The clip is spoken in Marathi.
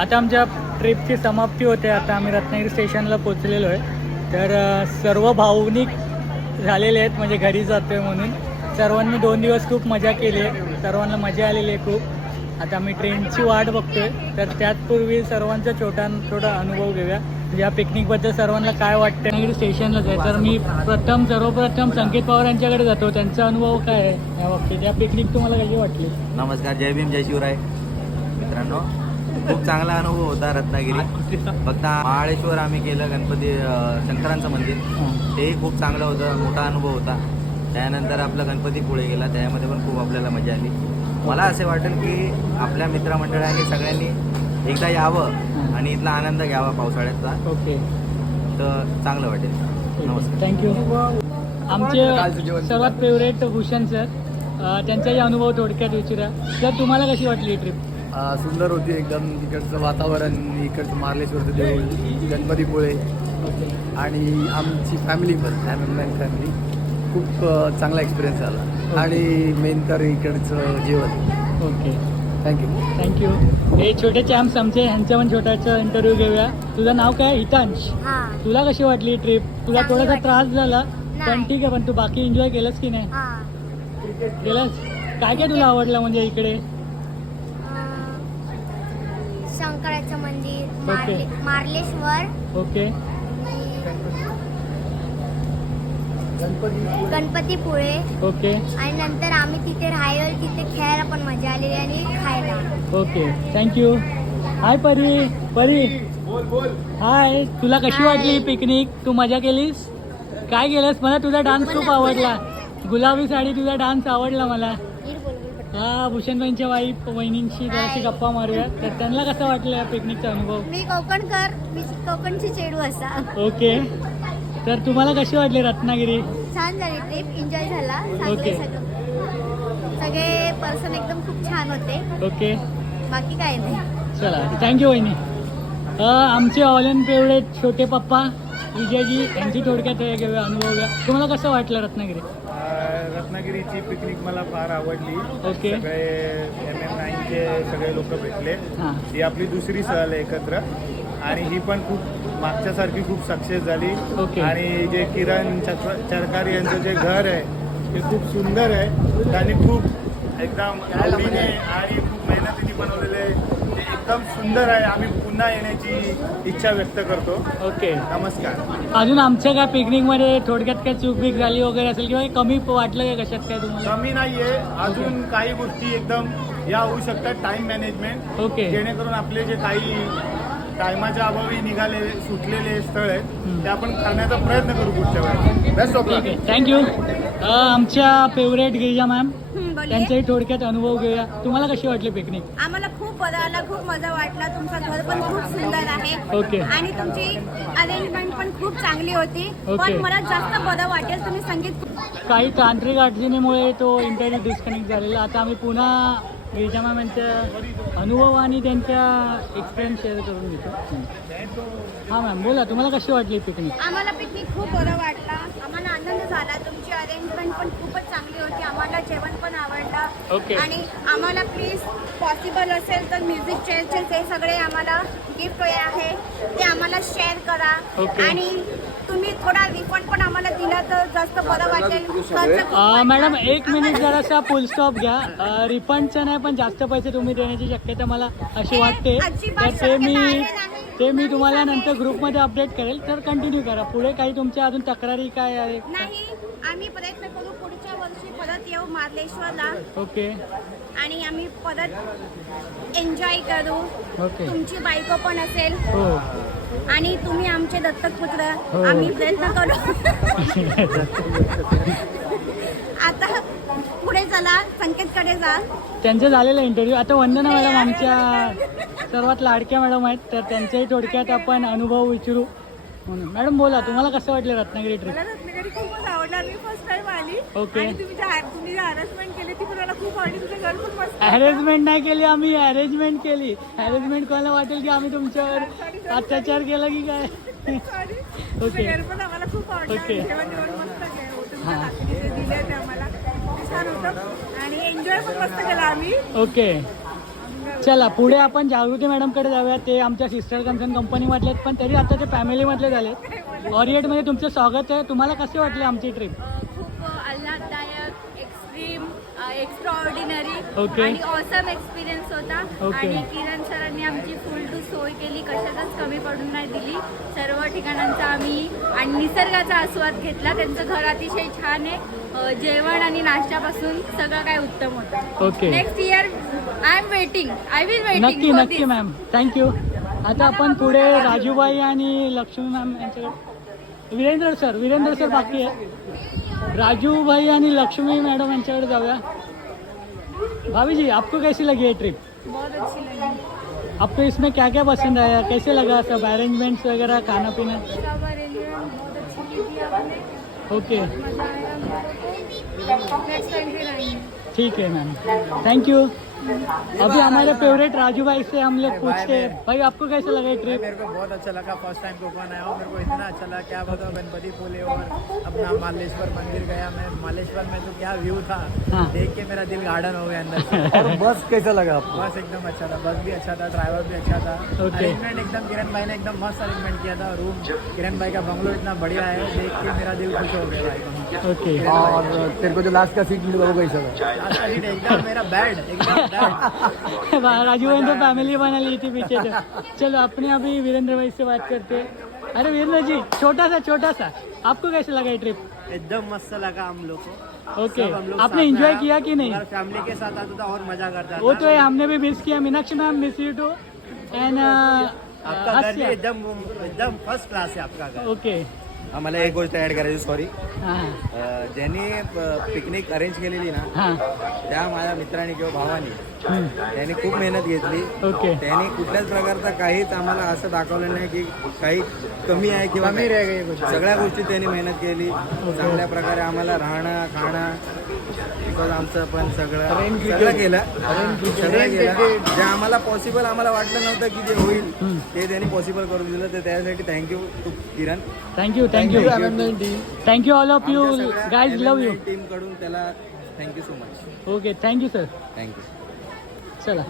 आता आमच्या ट्रिपची समाप्ती होते. आता आम्ही रत्नागिरी स्टेशनला पोचलेलो आहे. तर सर्व भावनिक झालेले आहेत, म्हणजे घरी जातो आहे म्हणून. सर्वांनी 2 दिवस खूप मजा केली आहे, सर्वांना मजा आलेली आहे खूप. आता आम्ही ट्रेनची वाट बघतो आहे. तर त्याचपूर्वी सर्वांचा छोटा अनुभव घेऊया. या पिकनिकबद्दल सर्वांना काय वाटतं. रत्नागिरी स्टेशनलाच आहे. तर मी सर्वप्रथम संकेत पवार यांच्याकडे जातो. त्यांचा अनुभव काय आहे या बाबतीत. या पिकनिक तुम्हाला कशी वाटली? नमस्कार, जय भीम, जय शिवराय. मित्रांनो, खूप चांगला अनुभव होता रत्नागिरी. फक्त महाळेश्वर आम्ही केलं, गणपती शंकरांचं मंदिर, तेही खूप चांगलं होतं, मोठा अनुभव होता. त्यानंतर आपला गणपतीपुळे गेला, त्यामध्ये पण खूप आपल्याला मजा आली. मला असे वाटेल की आपल्या मित्रमंडळाने सगळ्यांनी एकदा यावं आणि इथला आनंद घ्यावा पावसाळ्याचा. ओके, तर चांगलं वाटेल. नमस्कार, थँक्यू. आमचे सर्वात फेवरेट भूषण सर, त्यांचाही अनुभव थोडक्यात विचारा. सर, तुम्हाला कशी वाटली ट्रिप? सुंदर होती एकदम. इकडचं वातावरण, इकडचं मार्लेश्वरचं देऊळ, गणपतीपुळे आणि आमची फॅमिली फॅमिली खूप चांगला एक्सपिरियन्स झाला. आणि मेन तर इकडचं जेवण. Okay, thank you. हे छोटे चॅम्प्स आमचे, ह्यांचा पण छोटासा इंटरव्ह्यू घेऊया. तुझं नाव काय? हितांश. तुला कशी वाटली ट्रिप? तुला थोडासा त्रास झाला पण ठीक आहे, पण तू बाकी एन्जॉय केलंस की नाही? केलंस. काय काय तुला आवडलं म्हणजे इकडे? शंकराचं मंदिर, okay. Marleshwar, okay, Ganpatipule, okay, आणि नंतर आम्ही तिथे राहिलो. तिथे खेळायला पण मजा आलेली आणि खायला. Okay, thank you. हाय परी. हाय, तुला कशी वाटली पिकनिक? तू मजा केलीस? काय केलंस? मला तुझा डान्स खूप आवडला. गुलाबी साडी, तुझा डान्स आवडला मला. हा, भूषणबाईंच्या वहिनींशी जराशी गप्पा मारूया. तर त्यांना कसं वाटलं या पिकनिकचा अनुभव? मी कोकणची चेडू असा. ओके, तर तुम्हाला कशी वाटली रत्नागिरी? छान झाली ट्रिप, एन्जॉय झाला. ओके. सगळे पर्सन एकदम खूप छान होते. ओके, बाकी काय नाही. चला, थँक्यू वहिनी. आमचे ऑल इन फेवरेट छोटे पप्पा विजयजी, यांची थोडक्यात घेऊया अनुभव घ्या. तुम्हाला कसं वाटलं रत्नागिरी? रत्नागिरीची पिकनिक मला फार आवडली. ओके. सगळे MM9चे सगळे लोक भेटले. हां. ही आपली दुसरी सहल आहे एकत्र, आणि ही पण खूप मागच्यासारखी खूप सक्सेस झाली. ओके. आणि जे किरण चरकार यांचं जे घर आहे ते खूप सुंदर आहे. त्यांनी खूप एकदम आवडीने आणि खूप मेहनतीने बनवलेले आहे. ते एकदम सुंदर आहे. आम्ही पुन्हा येण्याची इच्छा व्यक्त करतो. ओके, नमस्कार. अजून आमच्या काय पिकनिकमध्ये थोडक्यात काय चूक झाली वगैरे असेल किंवा कमी वाटलं का कशात काय तुम्हाला? कमी नाहीये, अजून काही गोष्टी एकदम या होऊ शकतात. Time management, okay. जेणेकरून आपले जे काही टायमाच्या अभावी सुटलेले स्थळ आहेत ते आपण करण्याचा प्रयत्न करू पुढच्या वेळेस. Best of luck. थँक्यू. आमच्या फेवरेट गिरिजा मॅम, त्यांचाही थोडक्यात अनुभव घेऊया. तुम्हाला कशी वाटली पिकनिक? आम्हाला खूप बरं आला, खूप मजा वाटला. तुमचं घर पण खूप सुंदर आहे. ओके. आणि तुमची अरेंजमेंट पण खूप चांगली होती. ओके. पण मला जास्त बरं वाटेल तुम्ही संगीत. काही तांत्रिक अडचणीमुळे तो इंटरनेट डिस्कनेक्ट झालेला. आता आम्ही पुन्हा गिरिजा मॅम यांच्या अनुभव आणि त्यांच्या एक्सपिरियन्स शेअर करून घेतो. हां मॅम, बोला, तुम्हाला कशी वाटली पिकनिक? आम्हाला पिकनिक खूप बरं वाटला. आम्हाला आनंद झाला. तुमची अरेंजमेंट पण खूपच चांगली होती. आम्हाला जेवण पण आवडलं. ओके. आणि आम्हाला प्लीज पॉसिबल असेल तर म्युझिक चेअरचे ते सगळे आम्हाला गिफ्ट आहे ते आम्हाला शेअर करा. ओके. आणि तुम्ही थोडा रिफंड पण आम्हाला दिला तर जास्त बरं वाटेल. मॅडम, 1 मिनिट जरासा फुल स्टॉप घ्या. रिफंडचं नाही, पण जास्त पैसे तुम्ही देण्याची शक्यता मला अशी वाटते. तर मी तुम्हाला नंतर ग्रुपमध्ये अपडेट करेल. तर कंटिन्यू करा. पुढे काही तुमच्या अजून तक्रारी काय आहे? नाही, आम्ही प्रयत्न करू पुढच्या वर्षी परत येऊ मार्लेश्वरला. ओके. आणि आम्ही परत एन्जॉय करू. ओके. तुमची बायको पण असेल. हो. आणि तुम्ही आमचे दत्तक पुत्र. हो. आम्ही प्रयत्न करू. आता पुढे चला, संकेतकडे जा. त्यांचं झालेलं इंटरव्ह्यू. आता वंदना मॅडम आमच्या सर्वात लाडक्या मॅडम आहेत, तर त्यांच्याही थोडक्यात आपण अनुभव विचारू. मॅडम, बोला, तुम्हाला कसं वाटलं रत्नागिरी ट्रिप? मला रत्नागिरी खूपच आवडणार. मी फर्स्ट टाइम आली. ओके. आणि तुम्ही जे हॅरेसमेंट केली ती पण मला खूप आवडली. तुझं घर पण मस्त. हॅरेसमेंट नाही केली आम्ही, अरेंजमेंट केली. हॅरेसमेंट कोणाला वाटेल की आम्ही तुमच्यावर अत्याचार केला की काय? तुझं ओके. घर पण आम्हाला खूप आवडलं. ओके. जेवण मस्त होतं. तुमच्या हाताने जे दिले ते आम्हाला छान होतं. आणि एन्जॉय पण मस्त केला आम्ही. ओके. चला पुढे आपण जागृती मॅडमकडे जाऊया. ते आमच्या सिस्टर कन्सर्न कंपनीमधले आहेत, पण तरी आता ते फॅमिलीमधले झालेत. ऑरिएटमध्ये तुमचं स्वागत आहे. तुम्हाला कसे वाटले आमची ट्रिप? खूप आल्हाददायक, एक्स्ट्रीम, एक्स्ट्राऑर्डिनरी Okay. आणि ऑसम एक्सपिरियन्स होता. Okay. आणि किरण सरांनी आमची फुल टू सोय केली, कशातच कमी पडून नाही दिली. सर्व ठिकाणांचा आम्ही आणि निसर्गाचा आस्वाद घेतला. त्यांचं घर अतिशय छान आहे. जेवण आणि नाश्त्यापासून सगळं काय उत्तम होतं. Okay. Next year I am waiting, I will नक्की वेटिंग. नक्की मॅम, थँक्यू. आता आपण पुढे राजूबाई आणि लक्ष्मी मॅम यांच्याकडे, वीरेंद्र सर बाकी आहे. राजूभाई आणि लक्ष्मी मैडम यांच्याकडे जाऊया. भाभी जी, आपको कैसी लगी है ट्रिप? बहुत अच्छी लगी. आपको इसमें क्या क्या पसंद आया, कैसे लगा सब अरेंजमेंट्स वगैरह, खाना पीना? सब अरेंजमेंट बहुत अच्छी की थी आपने. ओके, मजा आया मेरे को. नेक्स्ट टाइम फिर आएंगे. ठीक है मैम, थैंक यू. अभी हमारे फेवरेट राजू भाई से हम लोग पूछते हैं, भाई आपको कैसा लगा ये ट्रिप? मेरे को बहुत अच्छा लगा. फर्स्ट टाइम कोकण आया हूँ. मेरे को इतना अच्छा लगा, क्या बताओ. गणपति पुले और अपना मालेश्वर मंदिर गया मैं. मालेश्वर में तो क्या व्यू था, हाँ. देख के मेरा दिल गार्डन हो गया अंदर से. और बस कैसा लगा आपको? बस एकदम अच्छा था. बस भी अच्छा था, ड्राइवर भी अच्छा था. Okay. अरेंजमेंट एकदम किरण भाई ने एकदम मस्त अरेंजमेंट किया था. रूम किरण भाई का बंगलो इतना बढ़िया है, देख के मेरा दिल खुश हो गया भाई. ओके. और तेरे को जो लास्ट का सीट मिला वो कैसा था? लास्ट का सीट एकदम मेरा बेड, एकदम बेड. राजू भाई तो फैमिली बना ली थी पीछे तो. चलो अपने अभी वीरेंद्र भाई से बात करते हैं. अरे वीरेंद्र जी, छोटा सा आपको कैसे लगा ये ट्रिप? एकदम मस्त लगा हम लोग को. ओके, सब हम लोग आपने साथ में एंजॉय आया. किया कि नहीं? अगर फैमिली के साथ आता था और मजा करता था. वो तो है, हमने भी मिस किया. Meenakshi ma'am, miss you too. And आपका घर भी एकदम फर्स्ट क्लास है आपका घर. ओके. आम्हाला एक गोष्ट ऍड करायची, सॉरी. हां ज्यांनी पिकनिक अरेंज केलेली ना, हां. त्या माझ्या मित्राने किंवा भावानी हम्म. त्यांनी खूप मेहनत घेतली. ओके. त्यांनी कुठल्याच प्रकारचा काहीच आम्हाला असं दाखवलं नाही की काही कमी आहे किंवा कमी रह गई कुछ. सगळ्या गोष्टी त्यांनी मेहनत केली. चांगल्या प्रकारे आम्हाला राहणं खाणं, बिकॉज आमचं पण सगळं केलं. सगळं केलं जे आम्हाला पॉसिबल आम्हाला वाटलं नव्हतं की जे होईल ते त्यांनी पॉसिबल करून दिलं. तर त्यासाठी thank you to Kiran. Thank you thank you all of you guys, love you. Team कडून त्याला thank you so much. Okay, thank you sir. Thank you. चला.